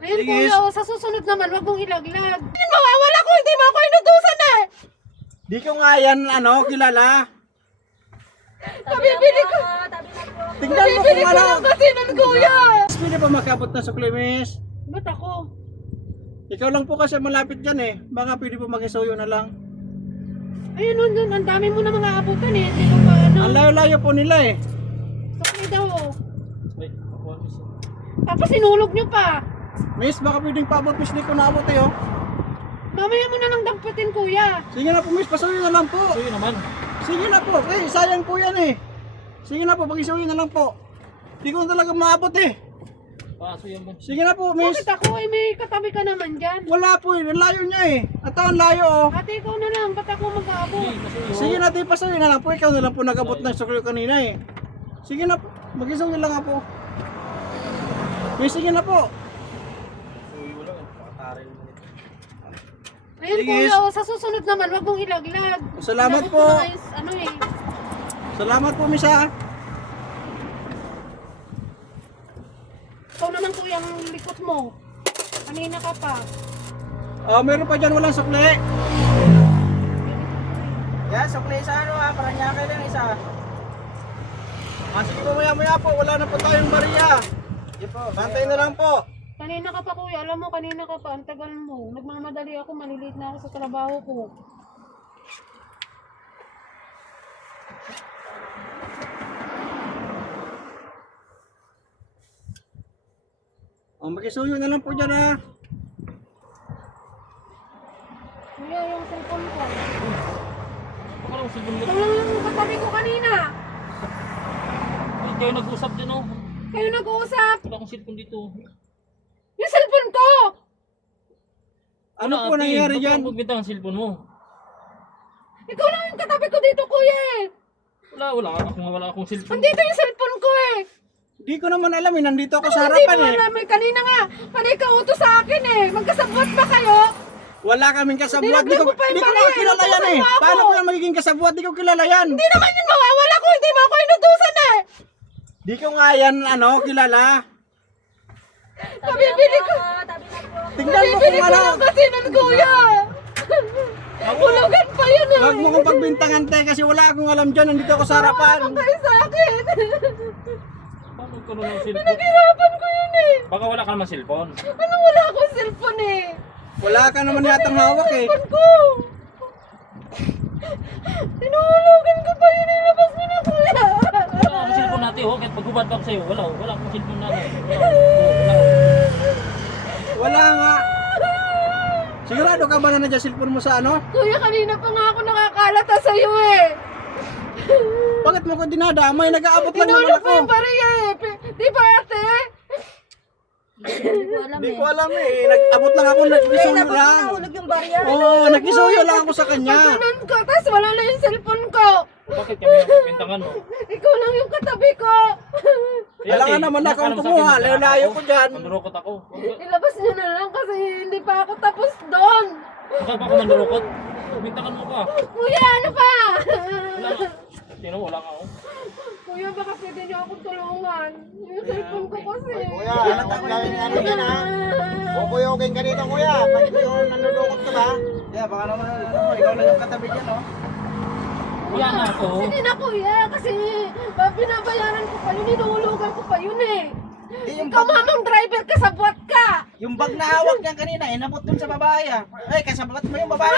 Ayun Sige. kuya, oh, sa susunod naman, wag mong ilaglag. Mawawala ko, hindi mo ako inutusan eh. Di ko nga yan, kilala. Pabibili ko. Tingnan mo Pabibili kung ko ano. lang kasi nun kuya. Pwede pa makabot na sukli, miss? Ba't ako? Ikaw lang po kasi malapit dyan eh. Baka pwede po mag-isuyo na lang. Ayun nun, dun, ang dami mo na mga abutan eh. Hindi ko pa ano. Ang layo-layo po nila eh. Sakli daw oh. Tapos sinulog nyo pa. Miss, baka pwedeng paabot, miss. Di ko naabot eh, oh. Mamaya mo na lang damputin kuya. Sige na po, miss. Pasuyo na lang po. Suyo naman. Sige na po. Eh, sayang po yan eh. Sige na po, pag-isuyo na lang po. Di ko na talaga maabot eh. Suyo mo. Sige na po, miss. Bakit ako eh, may katabi ka naman dyan. Wala po eh. Ang layo niya eh. At ang layo oh. Ate, ikaw na lang, ba't ako mag-aabot? Sige na, di pasuyo na lang po. Ikaw na lang po nag-abot ng sukli kanina eh. Sige na po. Mag-isuyo lang nga po. Miss, sige na po. Ayun Sige. kuya, oh, sa susunod naman, wag mong ilaglag. Salamat Dapat po. mo na is- ano eh. Salamat po, miss ha. Ikaw naman kuya ang likot mo. Kanina ka pa. Meron pa dyan walang sukli. Yan, sukli sa ano ha, para niya lang isa. Sige po, maya-maya po. Wala na po tayong bariya. Yan po. Bantay na lang po. Kanina ka pa kuya, alam mo kanina ka pa, ang tagal mo. Nagmamadali ako, maliliit na ako sa trabaho ko. Makisuyo na lang po dyan ha. Kuya, yung cellphone ko. Baka lang cellphone mo. Ikaw lang yung katabi ko kanina. Ay, kayo nag-usap din oh. Kayo nag-uusap. Wala akong cellphone dito. Yung cellphone ko! Ano po nangyari Ba't dyan? ako magbenta ng cellphone mo? Ikaw lang yung katabi ko dito kuya eh. Wala akong cellphone. Andito yung cellphone ko eh. Di ko naman alam eh. Nandito ako sa Hindi harapan mo eh. alam eh. Kanina nga, ka utos sa akin eh. Magkasabot ba kayo? Wala kaming kasabuat. Di Nilaglag ko mo pa yung nga bariya, kilala yan eh. inutusan mo ako. Paano ko yan magiging kasabuat? Di ko kilala yan. Hindi naman yun mawawala ko. Hindi mo ako inutusan eh. Di ko nga yan kilala. Pabibili ko. Tingnan mo Pabibili kung ko ano. lang kasi nun kuya. Hulugan pa yun eh. Huwag mo kong pagbintangan te kasi wala akong alam dyan. Nandito ako sa harapan. Ano kayo sa akin? Paano ko na ng cellphone? Pinaghirapan ko yun eh. Baka wala ka naman cellphone. Ano wala akong cellphone eh. Wala ka naman yatang hawak eh. Cellphone ko. Tinuhulugan ko pa yun. Ilabas mo na kuya. Wala akong cellphone natin oh. Kahit paghubad pa ako sa'yo. Wala akong cellphone natin. Wala nga. Sigurado ka ba na nandiyan cellphone mo sa ano? Kuya, kanina pa nga ako nakakalata sa'yo eh. Bakit mo ko dinadamay? Nag-aabot lang naman Tinulog ako. mo yung bariya eh. Di ba ate? Hindi ko alam eh. Nag-abot lang ako. Nag-isuyo lang. yung bariya. Oo, nag-isuyo lang ako sa kanya. Ganun ko, tapos wala na yung cellphone ko. Bakit kami bintangan mo? Ikaw lang yung katabi ko. Wala nga naman akong kumuha. Layo-layo ko dyan. Mandurukot ako. Ilabas nyo na lang kasi hindi pa ako tapos doon. Baka pa ako mandurukot. Bintangan mo ka. Kuya, ano pa? Wala ka oh. Kuya, baka pwede nyo akong tulungan. Yung cellphone ko kasi. Kuya, alam mo gawin ano yan ha? Kukuyogin ka dito kuya. Pag yung nanulukot ka ba? Yeah, baka naman ikaw lang yung katabi dyan oh. Wala nga ako. Sige na kuya, kasi binabayaran ko pa yun, inuhulugan ko pa yun eh. Yung Ikaw mamang driver ka sa buwat ka. Yung bag na hawak niya kanina, inabot dun sa babae ah. Ay, kasabot mo yung babae.